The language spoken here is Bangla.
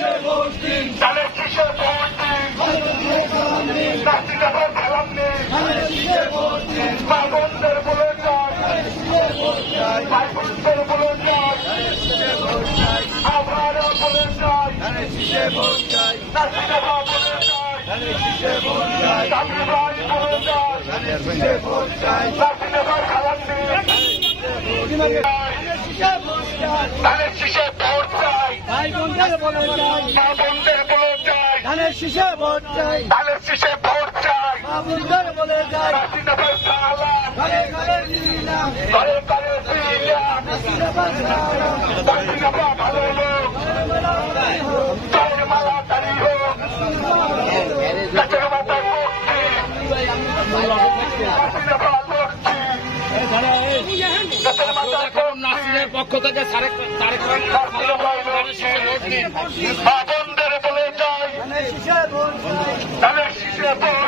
তাহলে কিসের ভোট দিন নাসিরাবার খেলাম নেই মা বোনদের বলে যান ভাই বোনদের বলে যান আপনারা বলে যাই নাসিরাবা বলে যাই চাকরি ভাই বলে যাই নাসিরাবার খেলাম নেই তাহলে কিসের ভোট চাই ভাই বোনদের বলে যাই মা বোনদের বলে যাই ধানের শীষে ভোট চাই তাহলে কিসের ভোট চাই মা বোনদের বলে যাই নাসিরাবার সালা ঘরে ঘরে দিলাম ঘরে ঘরে দিলাম নাসিরাবাদ সালাম নাসিরাবা ভালো লোক জয়ের মালা দাঁড়ি হোক গাছের মাথায় পক্ষে নাসিরাবা লক্ষ্মী গাছের মাথায় নাসিরের পক্ষ থেকে তারেক মা বোনদের বলে যাই ধানের শীষে ভোট চাই ধানের শীষে ভোট